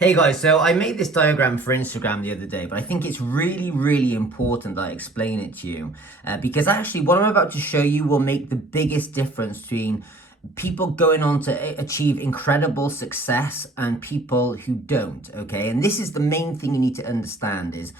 Hey guys, so I made this diagram for Instagram the other day, but I think it's really important that I explain it to you because actually what I'm about to show you will make the biggest difference between people going on to achieve incredible success and people who don't, okay? And this is the main thing you need to understand is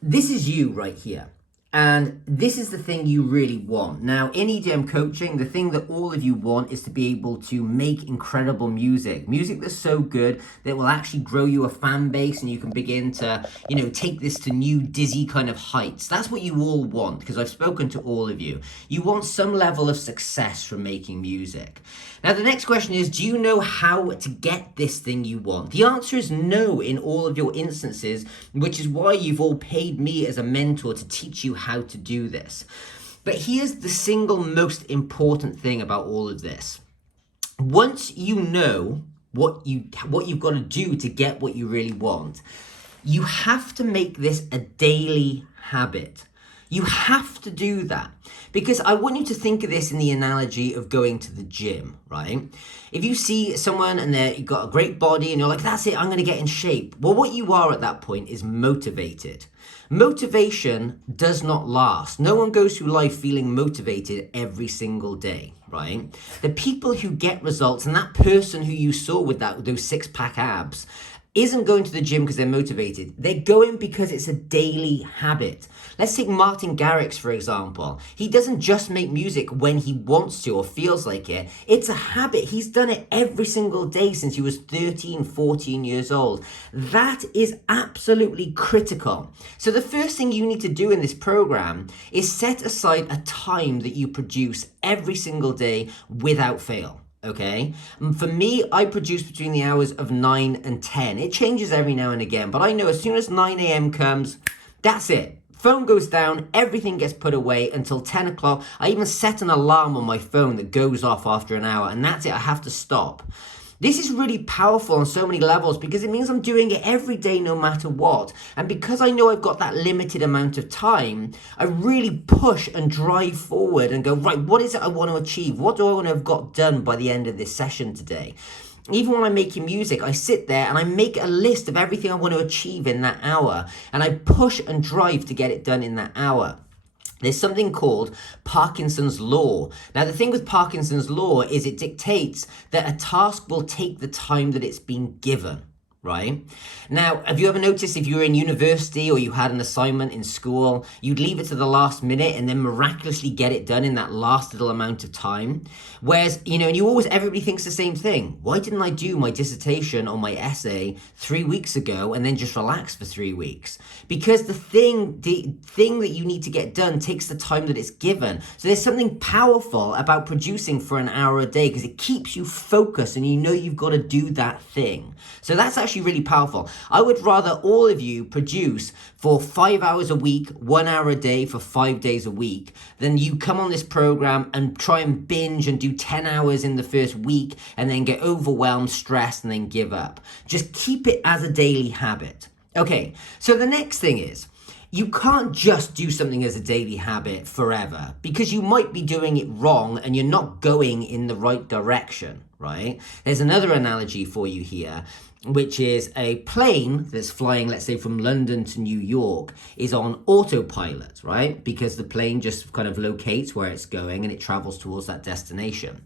this is you right here. And this is the thing you really want. Now, in EDM coaching, the thing that all of you want is to be able to make incredible music. Music that's so good that will actually grow you a fan base and you can begin to, take this to new dizzy kind of heights. That's what you all want, because I've spoken to all of you. You want some level of success from making music. Now, the next question is, do you know how to get this thing you want? The answer is no in all of your instances, which is why you've all paid me as a mentor to teach you how to do this. But here's the single most important thing about all of this. Once you know what you've got to do to get what you really want, you have to make this a daily habit. You have to do that, because I want you to think of this in the analogy of going to the gym, right? If you see someone and they've got a great body and you're like, that's it, I'm going to get in shape. Well, what you are at that point is motivated. Motivation does not last. No one goes through life feeling motivated every single day, right? The people who get results, and that person who you saw with those six-pack abs, isn't going to the gym because they're motivated. They're going because it's a daily habit. Let's take Martin Garrix, for example. He doesn't just make music when he wants to or feels like it. It's a habit. He's done it every single day since he was 13, 14 years old. That is absolutely critical. So the first thing you need to do in this program is set aside a time that you produce every single day without fail. Okay, for me, I produce between the hours of 9 and 10. It changes every now and again, but I know as soon as 9 a.m. comes, that's it. Phone goes down, everything gets put away until 10 o'clock. I even set an alarm on my phone that goes off after an hour, and that's it. I have to stop. This is really powerful on so many levels because it means I'm doing it every day no matter what. And because I know I've got that limited amount of time, I really push and drive forward and go, right, what is it I want to achieve? What do I want to have got done by the end of this session today? Even when I'm making music, I sit there and I make a list of everything I want to achieve in that hour. And I push and drive to get it done in that hour. There's something called Parkinson's law. Now, the thing with Parkinson's law is it dictates that a task will take the time that it's been given, right? Now, have you ever noticed if you were in university or you had an assignment in school, you'd leave it to the last minute and then miraculously get it done in that last little amount of time? Whereas, and everybody thinks the same thing. Why didn't I do my dissertation or my essay 3 weeks ago and then just relax for 3 weeks? Because the thing that you need to get done takes the time that it's given. So there's something powerful about producing for an hour a day because it keeps you focused and you know you've got to do that thing. So that's actually really powerful. I would rather all of you produce for 5 hours a week, 1 hour a day for 5 days a week, than you come on this program and try and binge and do 10 hours in the first week and then get overwhelmed, stressed, and then give up. Just keep it as a daily habit. Okay, so the next thing is, you can't just do something as a daily habit forever because you might be doing it wrong and you're not going in the right direction, right? There's another analogy for you here, which is a plane that's flying, let's say, from London to New York is on autopilot, right? Because the plane just kind of locates where it's going and it travels towards that destination.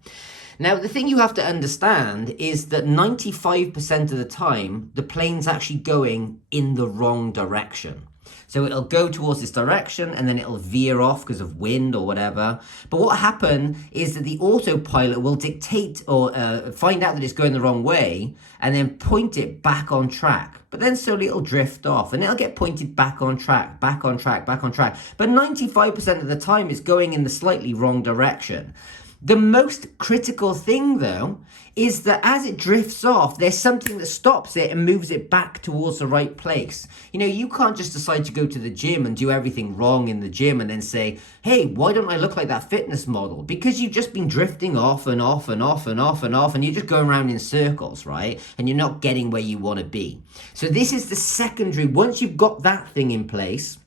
Now, the thing you have to understand is that 95% of the time, the plane's actually going in the wrong direction. So it'll go towards this direction and then it'll veer off because of wind or whatever. But what happened is that the autopilot will dictate or find out that it's going the wrong way and then point it back on track. But then slowly it'll drift off and it'll get pointed back on track, back on track, back on track. But 95% of the time it's going in the slightly wrong direction. The most critical thing, though, is that as it drifts off, there's something that stops it and moves it back towards the right place. You can't just decide to go to the gym and do everything wrong in the gym and then say, hey, why don't I look like that fitness model? Because you've just been drifting off and off and off and off and off, and you're just going around in circles, right? And you're not getting where you want to be. So this is the secondary. Once you've got that thing in place,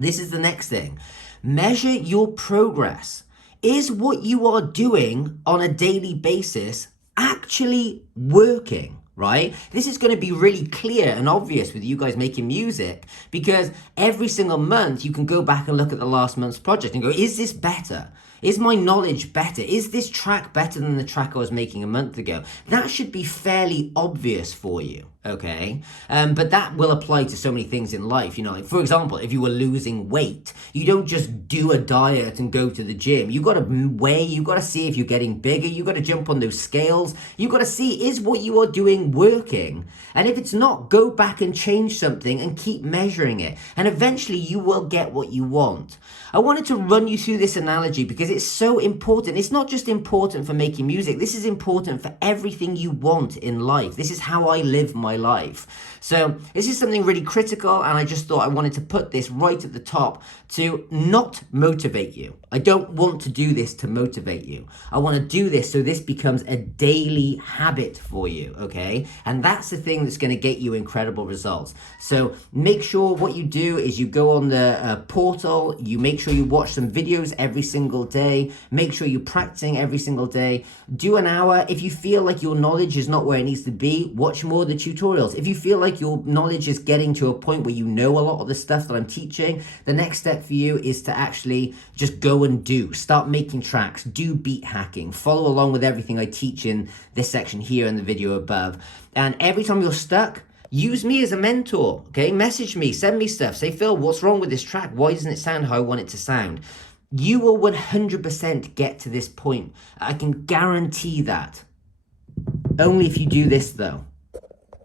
this is the next thing. Measure your progress. Is what you are doing on a daily basis actually working? right? This is going to be really clear and obvious with you guys making music, because every single month you can go back and look at the last month's project and go, is this better? Is my knowledge better? Is this track better than the track I was making a month ago? That should be fairly obvious for you, okay? But that will apply to so many things in life. You know, like for example, if you were losing weight, you don't just do a diet and go to the gym. You got to weigh, you got to see if you're getting bigger, you got to jump on those scales, you got to see, is what you are doing working? And if it's not, go back and change something and keep measuring it. And eventually you will get what you want. I wanted to run you through this analogy because it's so important. It's not just important for making music. This is important for everything you want in life. This is how I live my life. So this is something really critical, and I just thought I wanted to put this right at the top to not motivate you. I don't want to do this to motivate you. I want to do this so this becomes a daily habit for you, okay? And that's the thing that's going to get you incredible results. So make sure what you do is you go on the portal, you make sure you watch some videos every single day, make sure you're practicing every single day, do an hour. If you feel like your knowledge is not where it needs to be, watch more of the tutorials. If you feel like your knowledge is getting to a point where you know a lot of the stuff that I'm teaching, the next step for you is to actually just go and start making tracks, do beat hacking, follow along with everything I teach in this section here in the video above. And every time you're stuck, use me as a mentor, okay? Message me, send me stuff, say, Phil, what's wrong with this track? Why doesn't it sound how I want it to sound? You will 100% get to this point. I can guarantee that. Only if you do this though.